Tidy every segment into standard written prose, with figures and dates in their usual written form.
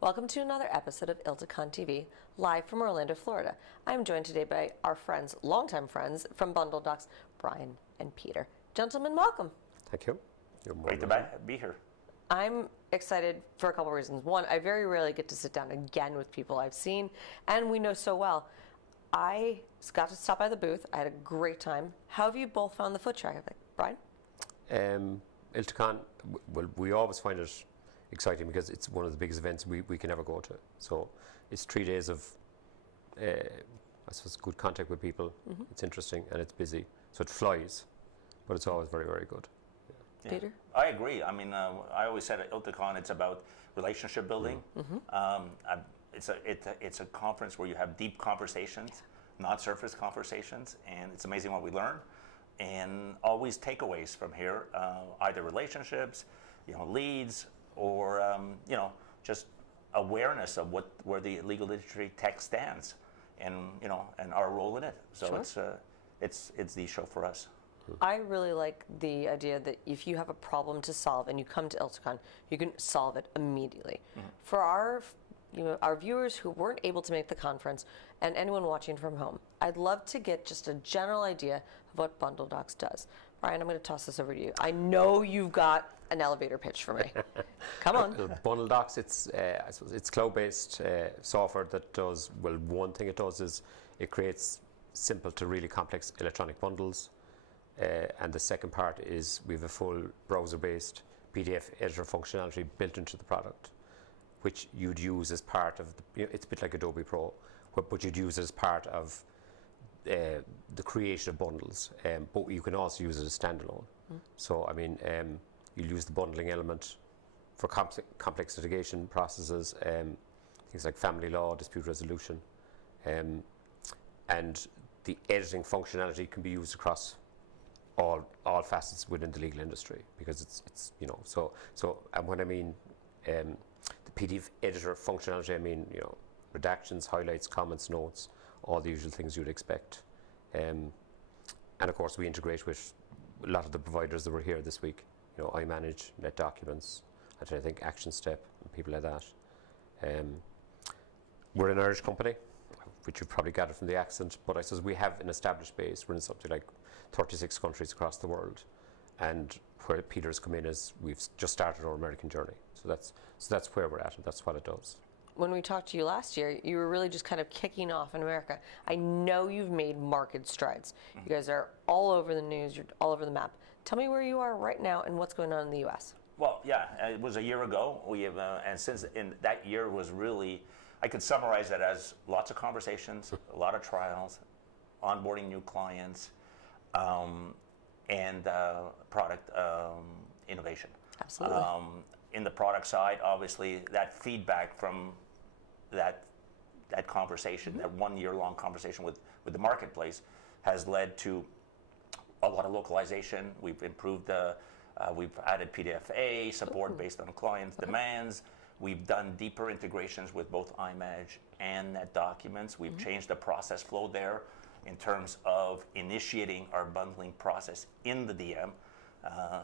Welcome to another episode of ILTACON TV, live from Orlando, Florida. I'm joined today by our friends, longtime friends from Bundeldocs, Brian and Peter. Gentlemen, welcome. Thank you. Great to be here. I'm excited for a couple reasons. One, I very rarely get to sit down again with people I've seen and we know so well. I got to stop by the booth. I had a great time. How have you both found the foot traffic? Brian? ILTACON, well, we always find it exciting because it's one of the biggest events we can ever go to. So it's 3 days of, I suppose, good contact with people. Mm-hmm. It's interesting and it's busy. So it flies, but it's always very, very good. Yeah. Peter? I agree. I mean, I always said at ILTACON it's about relationship building. Mm-hmm. It's a conference where you have deep conversations, not surface conversations, and it's amazing what we learn. And always takeaways from here, either relationships, leads, or just awareness of where the legal industry tech stands, and and our role in it. So sure. It's the show for us. I really like the idea that if you have a problem to solve and you come to ILTACON, you can solve it immediately. Mm-hmm. For our viewers who weren't able to make the conference and anyone watching from home, I'd love to get just a general idea of what Bundeldocs does. Brian, I'm going to toss this over to you. I know you've got an elevator pitch for me. Come on. Bundeldocs, I suppose it's cloud-based software that does, well, one thing it does is it creates simple to really complex electronic bundles. And the second part is we have a full browser-based PDF editor functionality built into the product, which you'd use as part of, it's a bit like Adobe Pro, but you'd use it as part of the creation of bundles, but you can also use it as standalone. Mm. So, I mean, you'll use the bundling element for complex litigation processes, things like family law, dispute resolution, and the editing functionality can be used across all facets within the legal industry, because it's so and when I mean the PDF editor functionality, I mean redactions, highlights, comments, notes, all the usual things you'd expect, and of course we integrate with a lot of the providers that were here this week. iManage, NetDocuments, I think Action Step, and people like that. We're an Irish company, which you've probably gathered from the accent, but I suppose we have an established base. We're in something like 36 countries across the world, and where Peter's come in is we've just started our American journey. So that's where we're at, and that's what it does. When we talked to you last year, you were really just kind of kicking off in America. I know you've made marked strides. Mm-hmm. You guys are all over the news. You're all over the map. Tell me where you are right now and what's going on in the U.S. Well, yeah, it was a year ago. We have, and since in that year was really, I could summarize it as lots of conversations, a lot of trials, onboarding new clients, and product innovation. Absolutely. In the product side, obviously, that feedback from that conversation, mm-hmm. that 1 year long conversation with the marketplace, has led to a lot of localization. We've improved we've added PDFA support based on clients' demands. We've done deeper integrations with both iManage and NetDocuments. We've mm-hmm. changed the process flow there in terms of initiating our bundling process in the DM,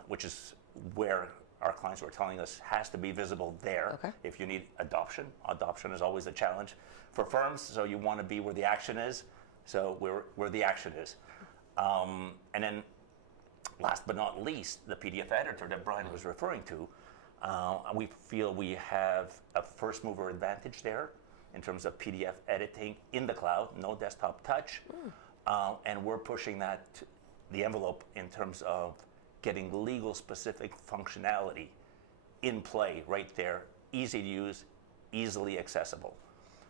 which is where our clients were telling us has to be visible there. Okay. If you need adoption. Adoption is always a challenge for firms, so you want to be where the action is. So where the action is. And then last but not least, the PDF editor that Brian was referring to, we feel we have a first mover advantage there in terms of PDF editing in the cloud, no desktop touch. And we're pushing the envelope in terms of getting legal specific functionality in play right there, easy to use, easily accessible.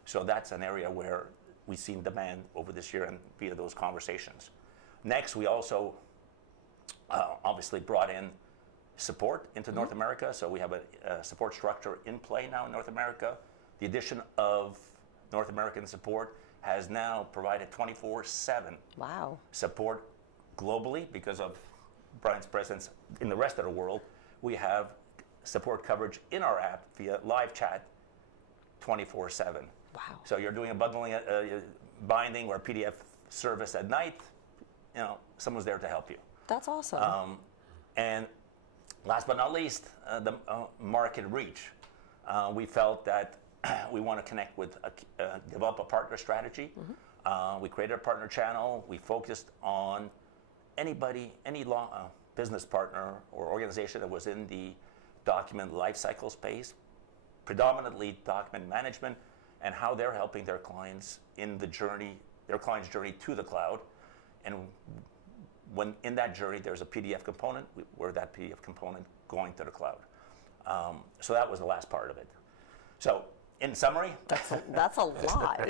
So that's an area where we've seen demand over this year and via those conversations. Next, we also obviously brought in support into North America. So we have a support structure in play now in North America. The addition of North American support has now provided 24/7 support globally because of Brian's presence in the rest of the world. We have support coverage in our app via live chat 24/7. Wow. So you're doing a bundling, binding or PDF service at night, someone's there to help you. That's awesome. And last but not least, the market reach. We felt that we want to connect with, develop a partner strategy. We created a partner channel. We focused on any business partner or organization that was in the document lifecycle space, predominantly document management, and how they're helping their clients in their client's journey to the cloud. And when in that journey there's a PDF component, we're that PDF component going to the cloud. So that was the last part of it. So in summary, that's a lot.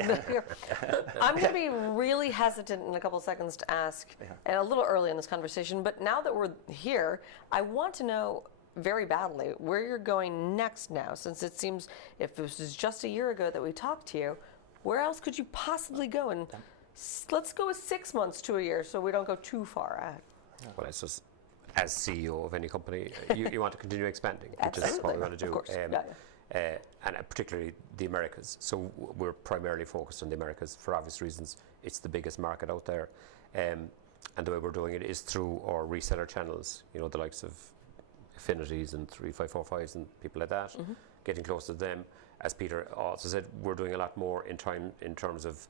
I'm going to be really hesitant in a couple of seconds to ask, and a little early in this conversation, but now that we're here, I want to know very badly where you're going next now, since it seems if this was just a year ago that we talked to you, where else could you possibly go? And let's go with 6 months to a year so we don't go too far out. Well, it's just, as CEO of any company, you want to continue expanding, which is what we want to do. Of course. And particularly the Americas. So we're primarily focused on the Americas for obvious reasons. It's the biggest market out there. And the way we're doing it is through our reseller channels, the likes of Affinities and 3545s and people like that, getting close to them. As Peter also said, we're doing a lot more in terms of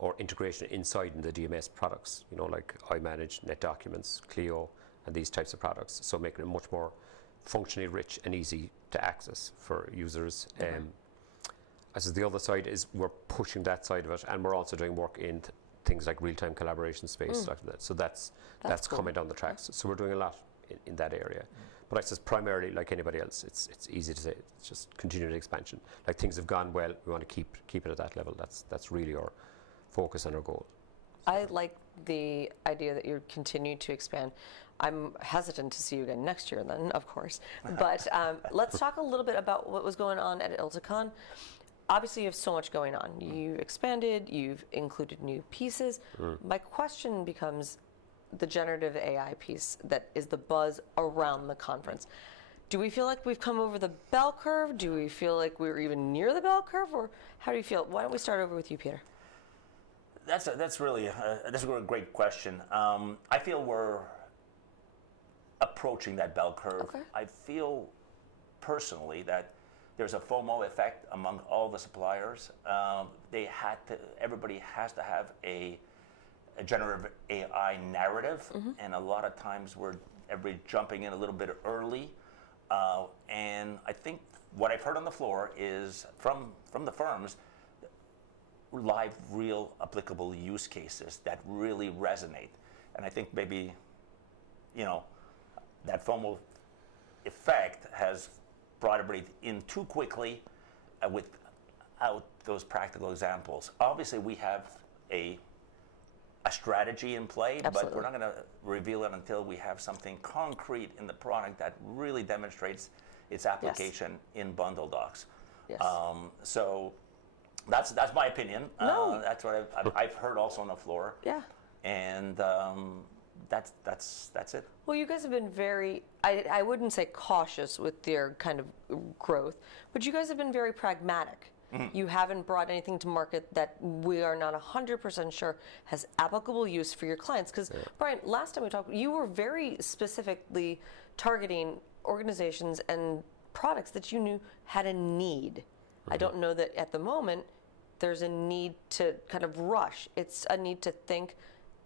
our integration inside in the DMS products, like iManage, NetDocuments, Clio, and these types of products. So making it much more functionally rich and easy to access for users. I suppose the other side is we're pushing that side of it, and we're also doing work in things like real-time collaboration space, like that. So that's cool. Coming down the tracks. So we're doing a lot in that area. But I suppose primarily, like anybody else, it's easy to say. It's just continued expansion. Like things have gone well, we want to keep it at that level. That's really our focus and our goal. I like the idea that you continue to expand. I'm hesitant to see you again next year then, of course. But let's talk a little bit about what was going on at ILTACON. Obviously, you have so much going on. You expanded, you've included new pieces. My question becomes the generative AI piece that is the buzz around the conference. Do we feel like we've come over the bell curve? Do we feel like we're even near the bell curve? Or how do you feel? Why don't we start over with you, Peter? That's really a great question. I feel we're approaching that bell curve. Okay. I feel personally that there's a FOMO effect among all the suppliers. Everybody has to have a generative AI narrative, and a lot of times everybody jumping in a little bit early. And I think what I've heard on the floor is from the firms, live, real, applicable use cases that really resonate. And I think maybe, that FOMO effect has brought everybody in too quickly without those practical examples. Obviously, we have a strategy in play, Absolutely. But we're not going to reveal it until we have something concrete in the product that really demonstrates its application in Bundeldocs. Yes. So that's my opinion. No. That's what I've heard also on the floor. Yeah. And that's it. Well, you guys have been very, I wouldn't say cautious with their kind of growth, but you guys have been very pragmatic. You haven't brought anything to market that we are not 100% sure has applicable use for your clients. Because, Brian, last time we talked, you were very specifically targeting organizations and products that you knew had a need. I don't know that at the moment there's a need to kind of rush. It's a need to think,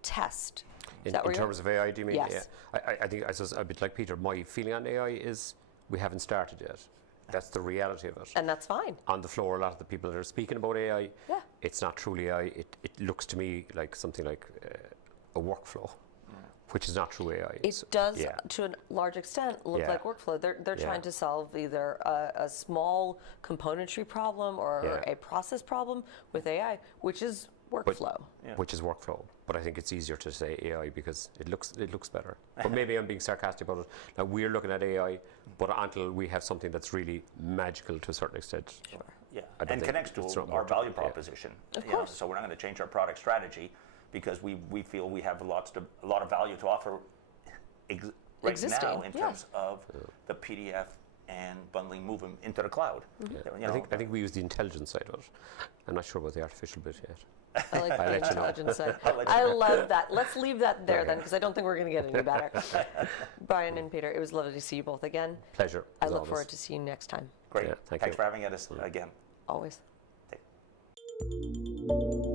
test. In terms of AI, do you mean? Yes. Yeah. I think, I suppose, a bit like Peter, my feeling on AI is we haven't started yet. That's the reality of it. And that's fine. On the floor, a lot of the people that are speaking about AI, Yeah. it's not truly AI. It looks to me like something like a workflow, which is not true AI. It does, to a large extent, look like workflow. They're trying to solve either a small componentry problem or a process problem with AI, which is workflow. Which is workflow. But I think it's easier to say AI because it looks better. But maybe I'm being sarcastic about it. Now we're looking at AI, but until we have something that's really magical to a certain extent. Sure. Yeah, and connects to our value proposition. Of course. So we're not going to change our product strategy because we feel we have a lot of value to offer right Existing, now in terms of the PDF and bundling, move them into the cloud. You know, I think we use the intelligence side of it. I'm not sure about the artificial bit yet. I like I'll the let you know. intelligence side. I'll let you I know. love that. Let's leave that there then, Okay. because I don't think we're going to get any better. Brian and Peter, it was lovely to see you both again. Pleasure. I as look always. forward to seeing you next time. Great. Yeah, thank Thanks you. for having us again. Always. Okay.